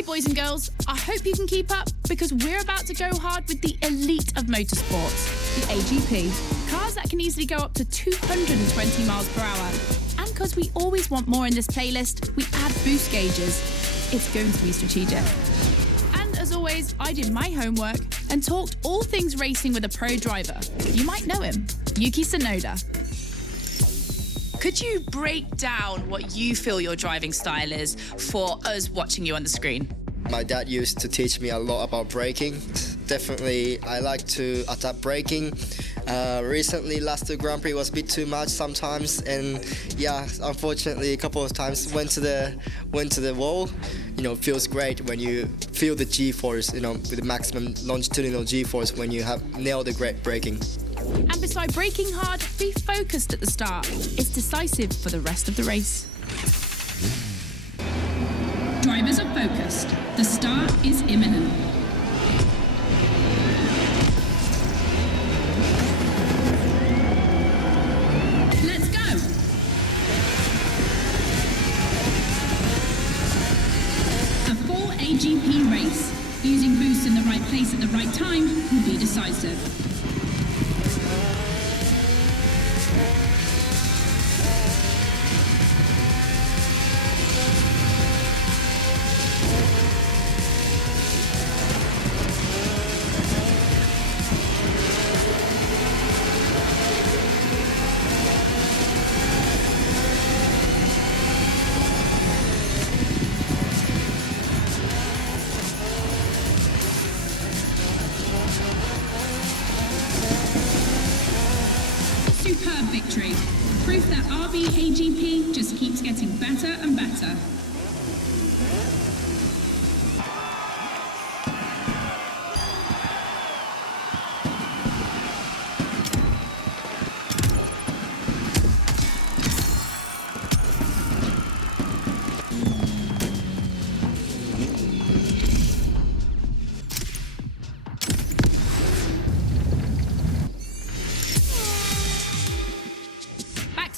Hey boys and girls, I hope you can keep up because we're about to go hard with the elite of motorsports, the AGP. Cars that can easily go up to 220 miles per hour. And because we always want more in this playlist, we add boost gauges. It's going to be strategic. And as always, I did my homework and talked all things racing with a pro driver. You might know him, Yuki Tsunoda. Could you break down what you feel your driving style is for us watching you on the screen? My dad used to teach me a lot about braking. Definitely, I like to adapt braking. Recently, last two Grand Prix was a bit too much sometimes, and yeah, unfortunately, a couple of times went to the wall. You know, it feels great when you feel the G-force, you know, with the maximum longitudinal G-force when you have nailed the great braking. And beside braking hard, be focused at the start. It's decisive for the rest of the race. Drivers are focused. The start is imminent. Let's go! A full AGP race. Using boosts in the right place at the right time will be decisive. Superb victory. Proof that RB AGP just keeps getting better and better.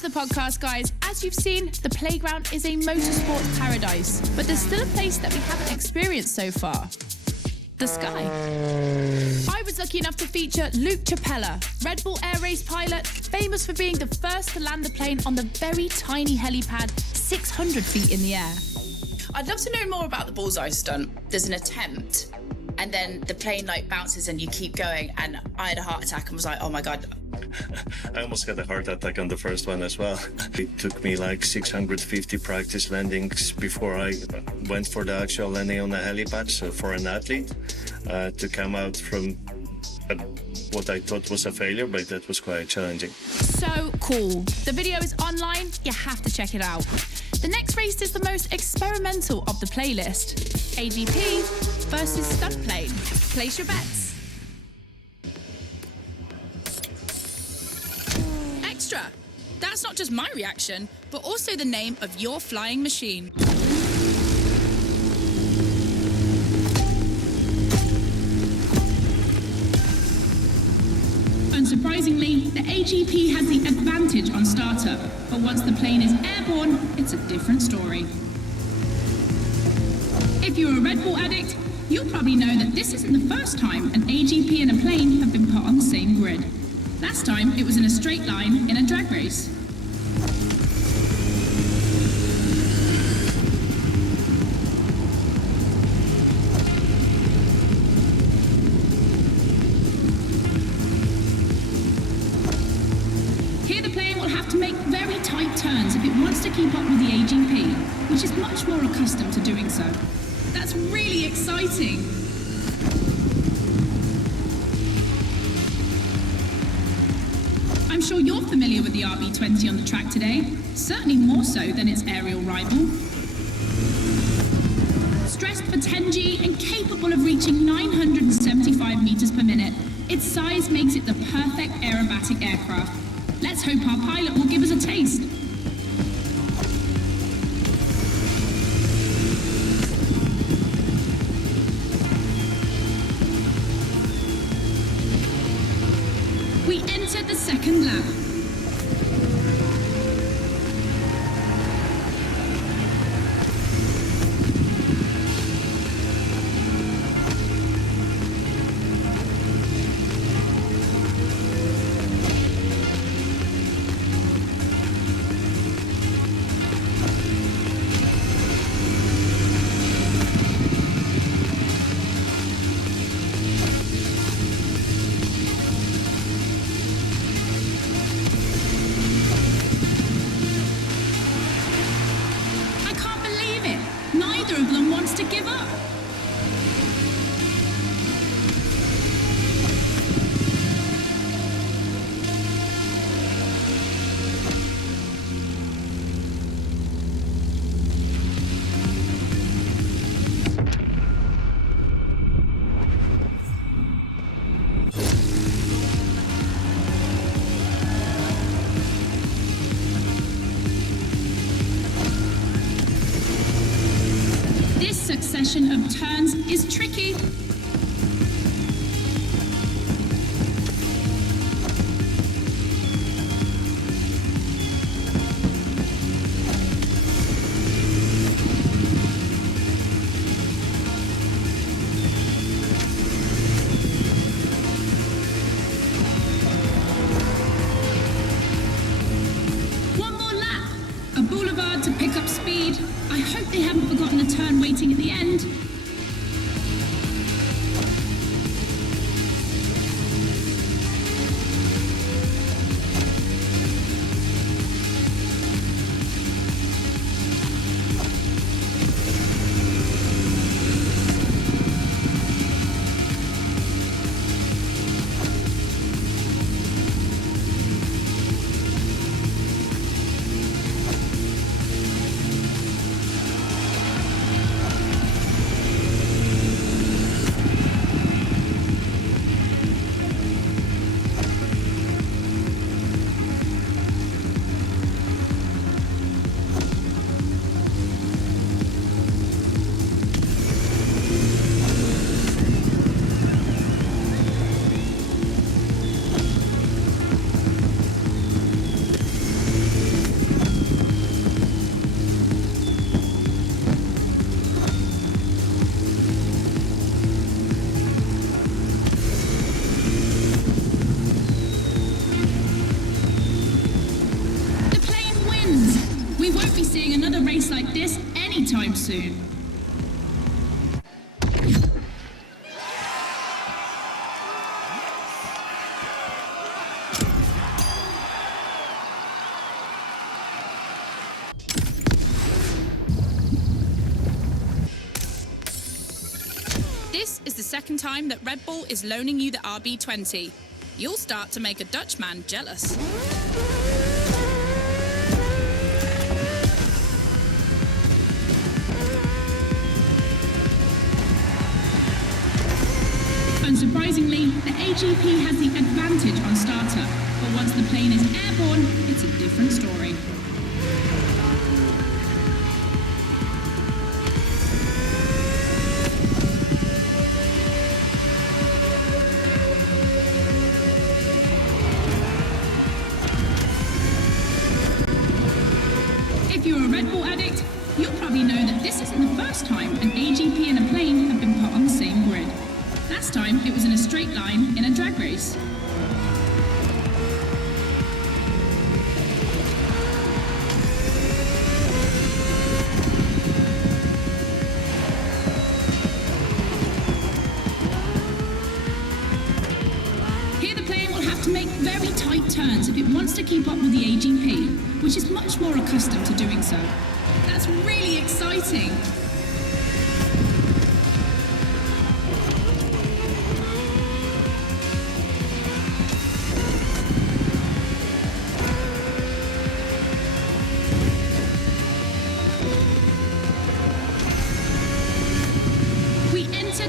The podcast, guys. As you've seen, the playground is a motorsports paradise, but there's still a place that we haven't experienced so far. The sky. I was lucky enough to feature Luke Chapella, Red Bull Air Race pilot, famous for being the first to land the plane on the very tiny helipad 600 feet in the air. I'd love to know more about the bullseye stunt. There's an attempt, and then the plane like bounces and you keep going, and I had a heart attack and was like, oh my God. I almost had a heart attack on the first one as well. It took me like 650 practice landings before I went for the actual landing on the helipad. So for an athlete to come out from what I thought was a failure, but that was quite challenging. So cool. The video is online. You have to check it out. The next race is the most experimental of the playlist. AGP versus stunt plane. Place your bets. Extra. That's not just my reaction, but also the name of your flying machine. Unsurprisingly, the AGP has the advantage on startup, but once the plane is airborne, it's a different story. If you're a Red Bull addict, you'll probably know that this isn't the first time an AGP and a plane have been put on the same grid. Last time, it was in a straight line in a drag race. Here the plane will have to make very tight turns if it wants to keep up with the AGP, which is much more accustomed to doing so. That's really exciting! I'm sure you're familiar with the RB20 on the track today, certainly more so than its aerial rival. Stressed for 10G and capable of reaching 975 meters per minute, its size makes it the perfect aerobatic aircraft. Let's hope our pilot will give us a taste. We enter the second lap. succession of turns is tricky. To pick up speed. I hope they haven't forgotten the turn waiting at the end. Like this anytime soon. This is the second time that Red Bull is loaning you the RB20. You'll start to make a Dutchman jealous. Unsurprisingly, the AGP has the advantage on starter, but once the plane is airborne, it's a different story. If you're a Red Bull addict, you'll probably know that this isn't the first time an AGP and a plane have been put on the same grid. Last time, it was in a straight line in a drag race. Here the plane will have to make very tight turns if it wants to keep up with the AGP, which is much more accustomed to doing so. That's really exciting!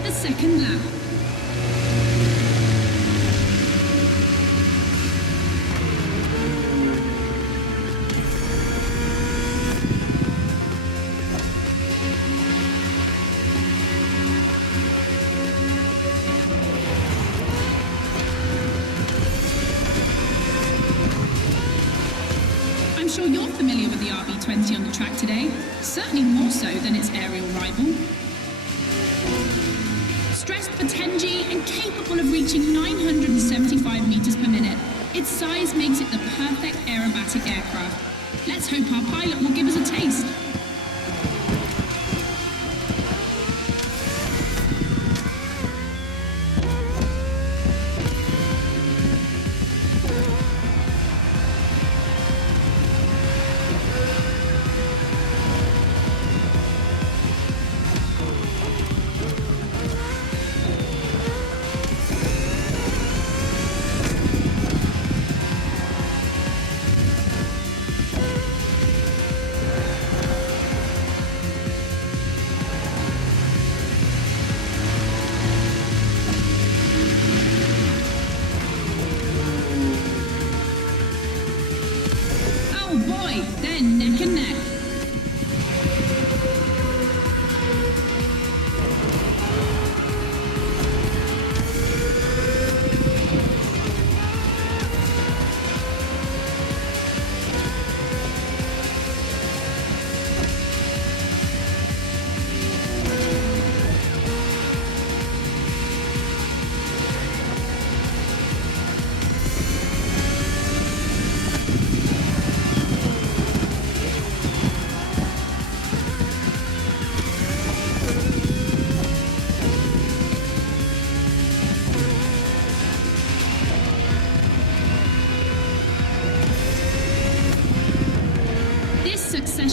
The second lap. I'm sure you're familiar with the RB20 on the track today, certainly more so than its aerial rival. Stressed for 10G and capable of reaching 975 meters per minute, its size makes it the perfect aerobatic aircraft. Let's hope our pilot will give us a taste.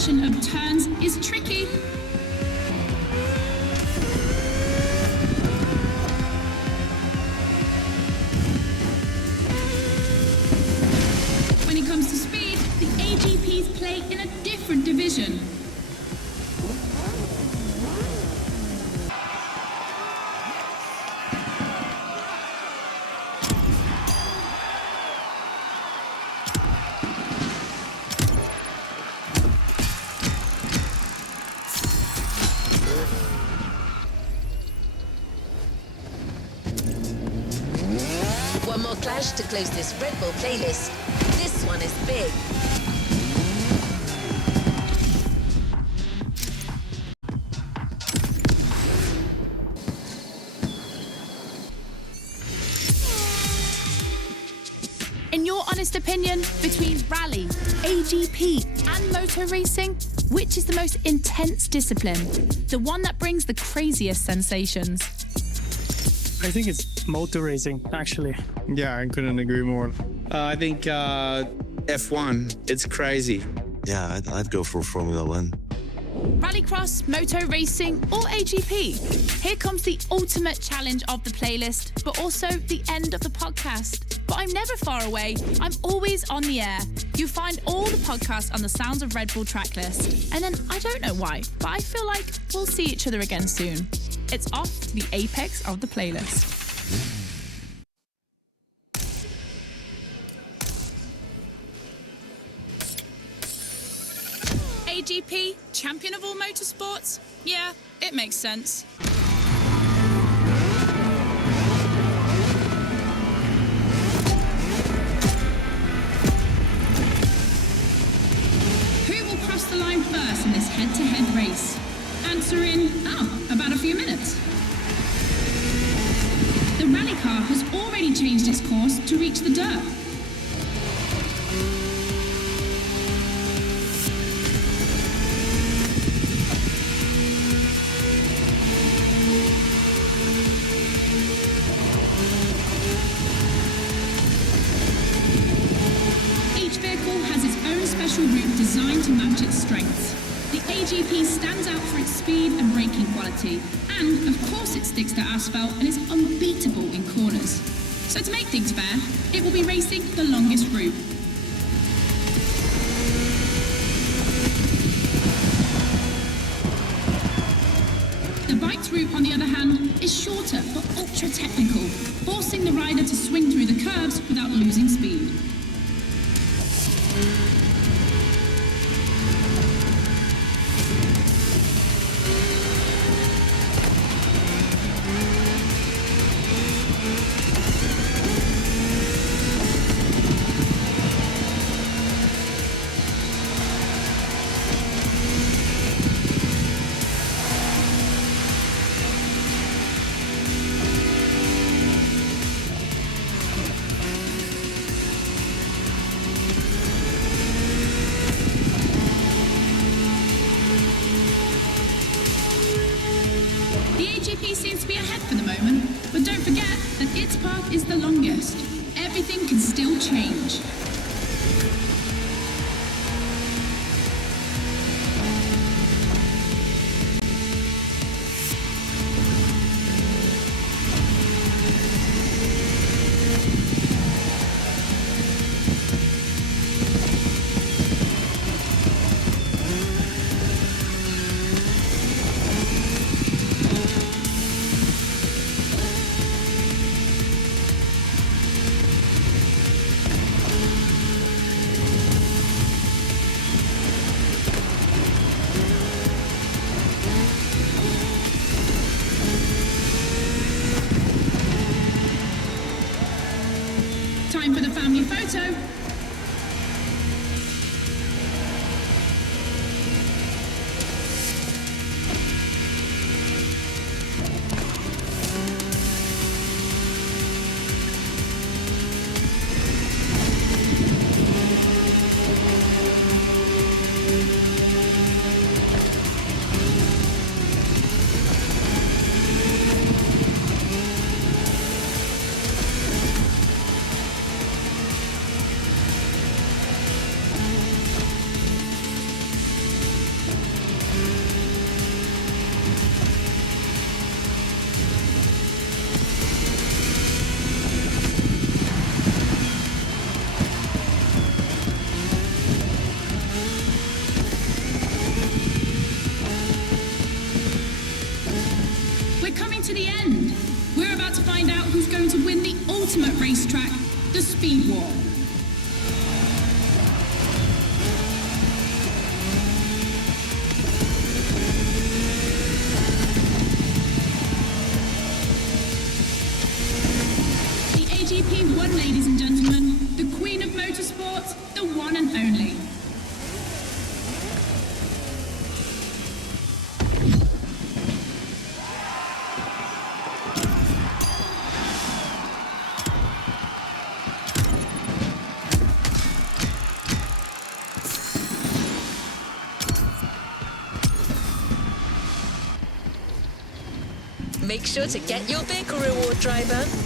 combination of turns is tricky. When it comes to speed, the AGPs play in a different division. One more clash to close this Red Bull playlist. This one is big. In your honest opinion, between rally, AGP and motor racing, which is the most intense discipline? The one that brings the craziest sensations? I think it's motor racing, actually. Yeah, I couldn't agree more. I think F1, it's crazy. Yeah, I'd go for Formula One. Rallycross, moto racing, or AGP? Here comes the ultimate challenge of the playlist, but also the end of the podcast. But I'm never far away. I'm always on the air. You find all the podcasts on the Sounds of Red Bull tracklist. And then I don't know why, but I feel like we'll see each other again soon. It's off to the apex of the playlist. AGP, champion of all motorsports? Yeah, it makes sense. Who will cross the line first in this head-to-head race? Answer in, about a few minutes. The rally car has already changed its course to reach the dirt. Each vehicle has its own special route designed to match its strengths. The AGP stands out for its speed and braking quality, and of course it sticks to asphalt and is unbeatable in corners. So to make things fair, it will be racing the longest route. The bike's route, on the other hand, is shorter but ultra-technical, forcing the rider to swing through the curves without losing speed. The AGP seems to be ahead for the moment, but don't forget that its path is the longest. Everything can still change. Time for the family photo. ultimate racetrack, the Speed War. The AGP won, ladies and gentlemen, the Queen of Motorsports, the one and only. Make sure to get your vehicle reward, driver.